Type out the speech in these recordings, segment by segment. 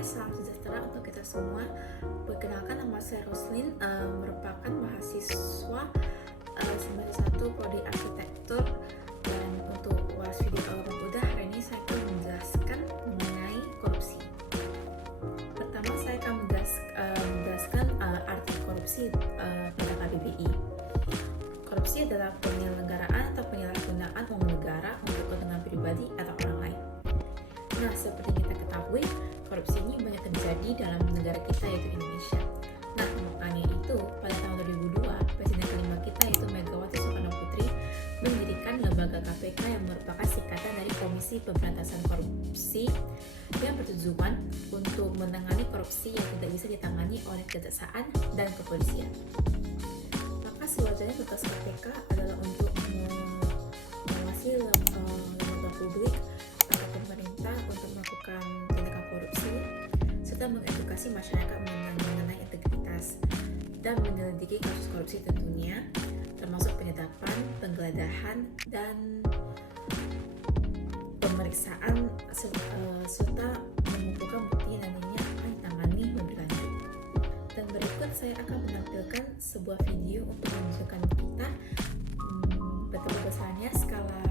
salam sejahtera untuk kita semua. Perkenalkan, nama saya Roslin, merupakan mahasiswa semester 1 Prodi Arsitektur. Dan untuk UAS video Agama Buddha, hari ini saya akan menjelaskan mengenai korupsi. Pertama, saya akan menjelaskan arti korupsi pada KBBI. Korupsi adalah penyelenggaraan atau penyalahgunaan uang negara untuk kepentingan pribadi atau orang lain. Nah, seperti kita ketahui, korupsi ini banyak terjadi dalam negara kita, yaitu Indonesia. Nah, makanya itu, pada tahun 2002, Presiden kelima kita, yaitu Megawati Soekarno Putri, mendirikan lembaga KPK yang merupakan singkatan dari Komisi Pemberantasan Korupsi yang bertujuan untuk menangani korupsi yang tidak bisa ditangani oleh kejaksaan dan kepolisian. Maka sewajarnya tugas KPK adalah untuk mengawasi lembaga publik atau pemerintah untuk melakukan tindakan korupsi serta mengedukasi masyarakat mengenai integritas dan menyelidiki kasus korupsi tentunya, termasuk penyadapan, penggeledahan, dan pemeriksaan serta mengumpulkan bukti yang nantinya akan ditangani lebih lanjut. Dan berikut saya akan menampilkan sebuah video untuk menunjukkan kita betapa besarnya skala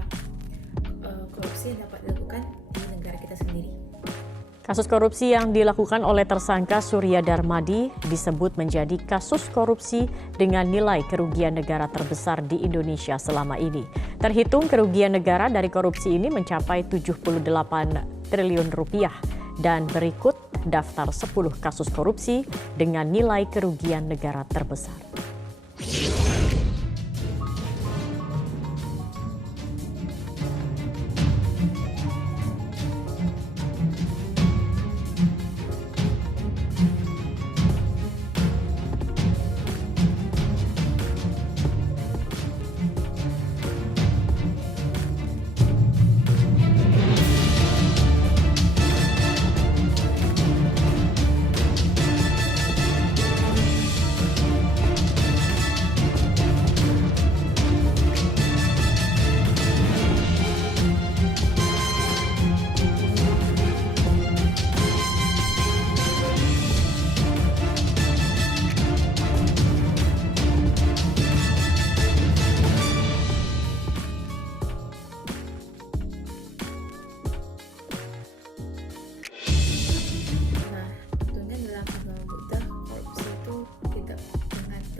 korupsi yang dapat dilakukan di negara kita sendiri. Kasus korupsi yang dilakukan oleh tersangka Surya Darmadi disebut menjadi kasus korupsi dengan nilai kerugian negara terbesar di Indonesia selama ini. Terhitung kerugian negara dari korupsi ini mencapai 78 triliun rupiah. Dan berikut daftar 10 kasus korupsi dengan nilai kerugian negara terbesar.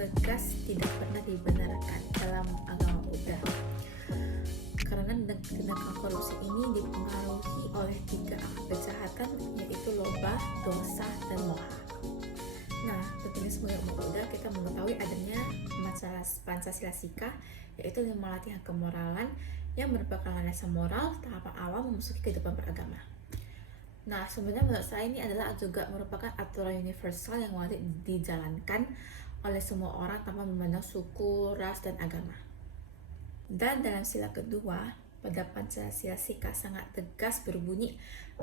Tegas tidak pernah dibenarkan dalam agama Buddha karena tindakan korupsi ini dipengaruhi oleh 3 akar kejahatan, yaitu loba, dosa, dan moha. Nah, tentunya sebagai umat Buddha kita mengetahui adanya masalah Pancasila Sika, yaitu 5 latihan kemoralan yang merupakan landasan moral tahapan awal memasuki kehidupan beragama. Nah, sebenarnya menurut saya ini adalah juga merupakan aturan universal yang wajib dijalankan oleh semua orang tanpa memandang suku, ras, dan agama. Dan dalam sila kedua, pada Pancasila Sika sangat tegas berbunyi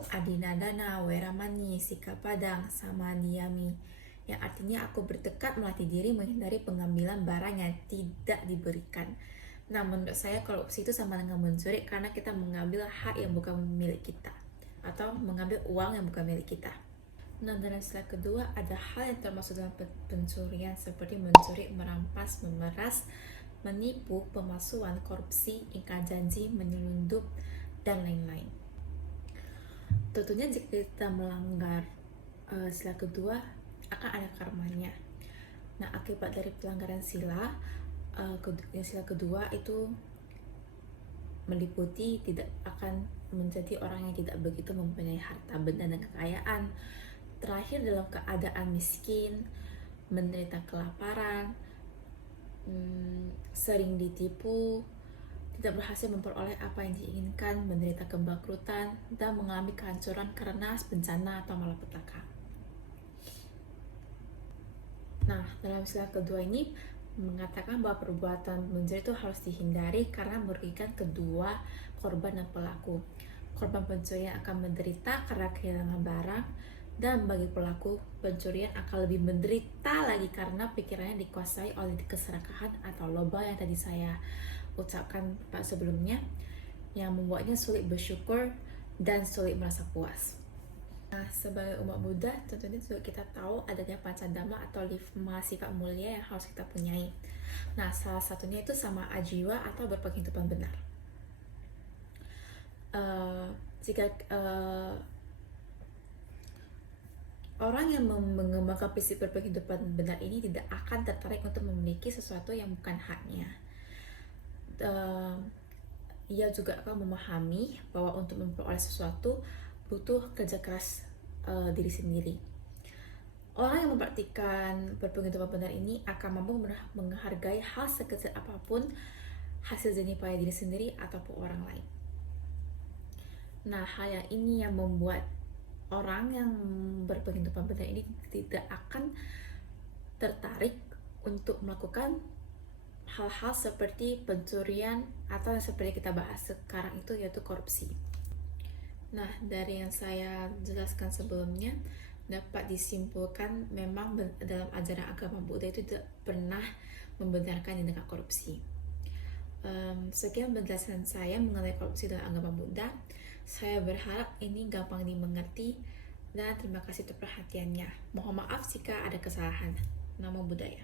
Adinadana Weramani Sikapadang Samaniyami, yang artinya aku bertekad melatih diri menghindari pengambilan barang yang tidak diberikan. Nah, menurut saya korupsi itu sama dengan mencuri karena kita mengambil hak yang bukan milik kita atau mengambil uang yang bukan milik kita. Nah, dalam sila kedua ada hal yang termasuk dalam pencurian seperti mencuri, merampas, memeras, menipu, pemalsuan, korupsi, ingkar janji, menyelundup, dan lain-lain. Tentunya jika kita melanggar sila kedua akan ada karmanya. Nah, akibat dari pelanggaran sila kedua itu meliputi tidak akan menjadi orang yang tidak begitu mempunyai harta benda dan kekayaan, terakhir dalam keadaan miskin, menderita kelaparan, sering ditipu, tidak berhasil memperoleh apa yang diinginkan, menderita kebangkrutan, dan mengalami kehancuran karena bencana atau malapetaka. Nah, dalam sila kedua ini mengatakan bahwa perbuatan mencuri itu harus dihindari karena merugikan kedua korban dan pelaku. Korban pencurian akan menderita karena kehilangan barang, dan bagi pelaku pencurian akan lebih menderita lagi karena pikirannya dikuasai oleh keserakahan atau loba yang tadi saya ucapkan sebelumnya, yang membuatnya sulit bersyukur dan sulit merasa puas. Nah, sebagai umat Buddha, tentunya juga kita tahu adanya pancadharma atau 5 sifat mulia yang harus kita punyai. Nah, salah satunya itu sama ajiwa atau berpenghidupan benar. Jika orang yang mengembangkan prinsip berpenghidupan benar ini tidak akan tertarik untuk memiliki sesuatu yang bukan haknya. Ia juga akan memahami bahwa untuk memperoleh sesuatu butuh kerja keras diri sendiri. Orang yang mempraktikkan berpenghidupan benar ini akan mampu menghargai hal sekecil apapun hasil jernih payah diri sendiri ataupun orang lain. Nah, hal yang ini yang membuat orang yang berpenghidupan benar ini tidak akan tertarik untuk melakukan hal-hal seperti pencurian atau yang seperti kita bahas sekarang itu, yaitu korupsi. Nah, dari yang saya jelaskan sebelumnya dapat disimpulkan memang dalam ajaran agama Buddha itu tidak pernah membenarkan tindakan korupsi. Sekian penjelasan saya mengenai korupsi dalam agama Buddha. Saya berharap ini gampang dimengerti dan terima kasih untuk perhatiannya. Mohon maaf jika ada kesalahan. Namo Buddhaya.